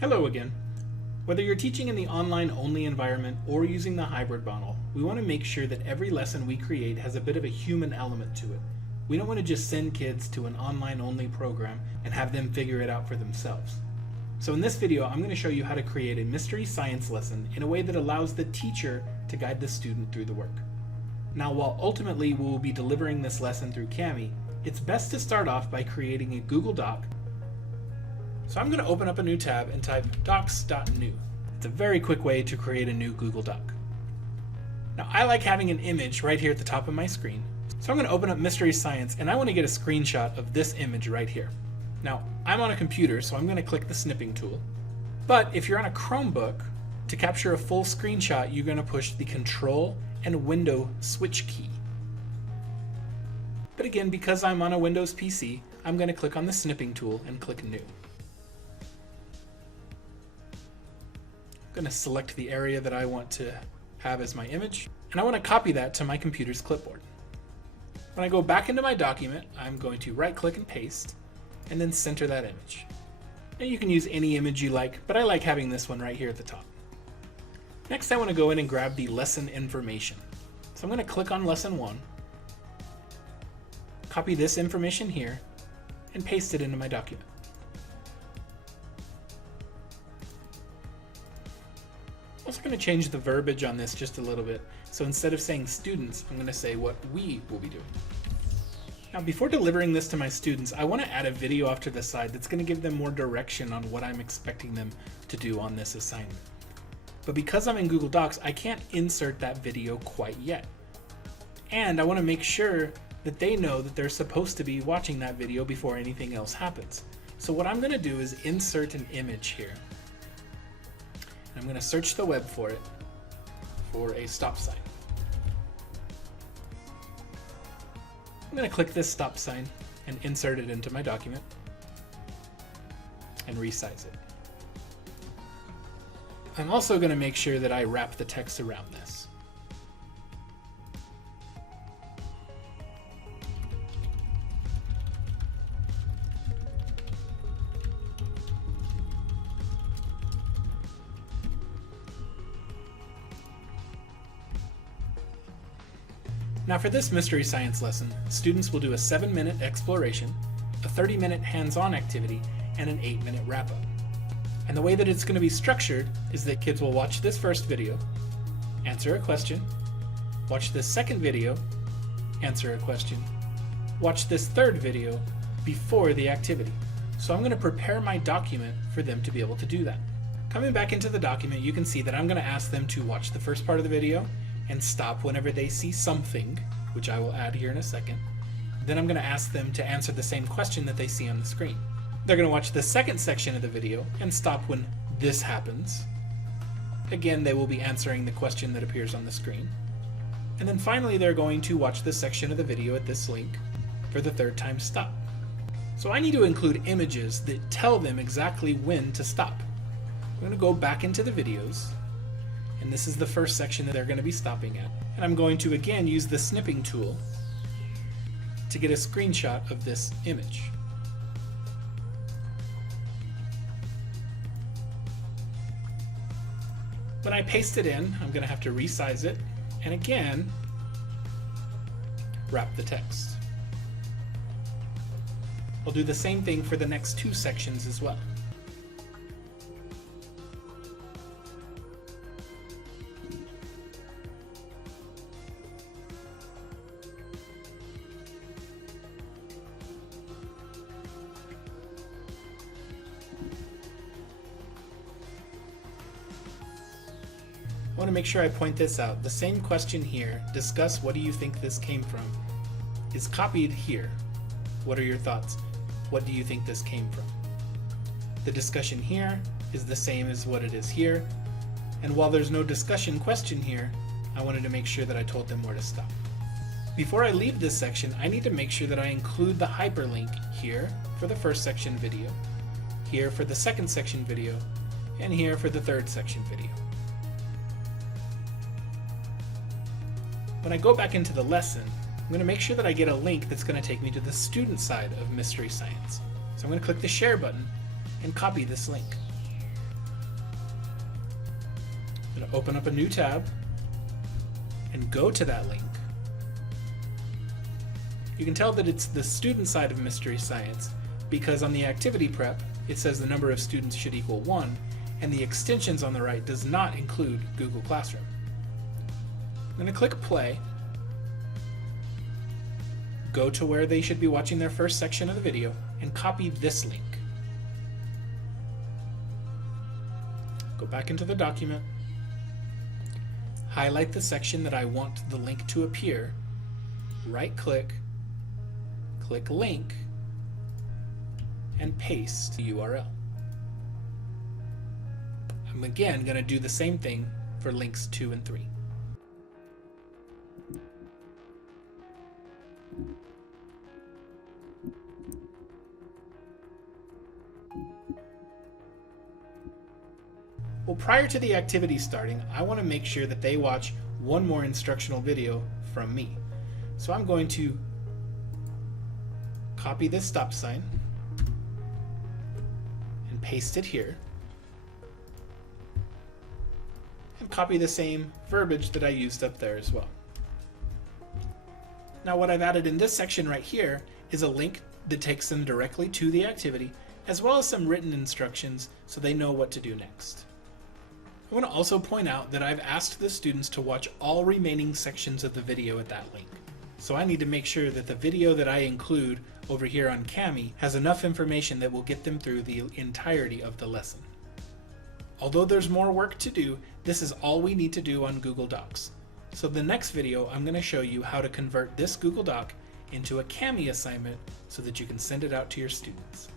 Hello again. Whether you're teaching in the online-only environment or using the hybrid model, we want to make sure that every lesson we create has a bit of a human element to it. We don't want to just send kids to an online-only program and have them figure it out for themselves. So in this video, I'm going to show you how to create a mystery science lesson in a way that allows the teacher to guide the student through the work. Now, while ultimately we will be delivering this lesson through Kami, it's best to start off by creating a Google Doc. So I'm going to open up a new tab and type docs.new. It's a very quick way to create a new Google Doc. Now I like having an image right here at the top of my screen. So I'm going to open up Mystery Science and I want to get a screenshot of this image right here. Now I'm on a computer, so I'm going to click the snipping tool. But if you're on a Chromebook, to capture a full screenshot, you're going to push the Control and Window switch key. But again, because I'm on a Windows PC, I'm going to click on the snipping tool and click New. I'm going to select the area that I want to have as my image, and I want to copy that to my computer's clipboard. When I go back into my document, I'm going to right click and paste, and then center that image. And you can use any image you like, but I like having this one right here at the top. Next, I want to go in and grab the lesson information. So I'm going to click on lesson 1, copy this information here, and paste it into my document. I'm also going to change the verbiage on this just a little bit. So instead of saying students, I'm going to say what we will be doing. Now, before delivering this to my students, I want to add a video off to the side that's going to give them more direction on what I'm expecting them to do on this assignment. But because I'm in Google Docs, I can't insert that video quite yet. And I want to make sure that they know that they're supposed to be watching that video before anything else happens. So what I'm going to do is insert an image here. I'm going to search the web for it, for a stop sign. I'm going to click this stop sign and insert it into my document and resize it. I'm also going to make sure that I wrap the text around this. Now for this mystery science lesson, students will do a 7-minute exploration, a 30-minute hands-on activity, and an 8-minute wrap-up. And the way that it's going to be structured is that kids will watch this first video, answer a question, watch this second video, answer a question, watch this third video before the activity. So I'm going to prepare my document for them to be able to do that. Coming back into the document, you can see that I'm going to ask them to watch the first part of the video and stop whenever they see something, which I will add here in a second. Then I'm going to ask them to answer the same question that they see on the screen. They're going to watch the second section of the video and stop when this happens. Again, they will be answering the question that appears on the screen. And then finally, they're going to watch this section of the video at this link for the third time stop. So I need to include images that tell them exactly when to stop. I'm going to go back into the videos, and this is the first section that they're going to be stopping at. And I'm going to again use the snipping tool to get a screenshot of this image. When I paste it in, I'm going to have to resize it, and again, wrap the text. I'll do the same thing for the next 2 sections as well. I want to make sure I point this out. The same question here, discuss what do you think this came from, is copied here. What are your thoughts? What do you think this came from? The discussion here is the same as what it is here. And while there's no discussion question here, I wanted to make sure that I told them where to stop. Before I leave this section, I need to make sure that I include the hyperlink here for the first section video, here for the second section video, and here for the third section video. When I go back into the lesson, I'm going to make sure that I get a link that's going to take me to the student side of Mystery Science. So I'm going to click the share button and copy this link. I'm going to open up a new tab and go to that link. You can tell that it's the student side of Mystery Science because on the activity prep it says the number of students should equal 1, and the extensions on the right does not include Google Classroom. I'm going to click play, go to where they should be watching their first section of the video, and copy this link. Go back into the document, highlight the section that I want the link to appear, right-click, click Link, and paste the URL. I'm again going to do the same thing for links 2 and 3. Well, prior to the activity starting, I want to make sure that they watch one more instructional video from me. So I'm going to copy this stop sign and paste it here, and copy the same verbiage that I used up there as well. Now what I've added in this section right here is a link that takes them directly to the activity, as well as some written instructions so they know what to do next. I want to also point out that I've asked the students to watch all remaining sections of the video at that link. So I need to make sure that the video that I include over here on Kami has enough information that will get them through the entirety of the lesson. Although there's more work to do, this is all we need to do on Google Docs. So the next video, I'm going to show you how to convert this Google Doc into a Kami assignment so that you can send it out to your students.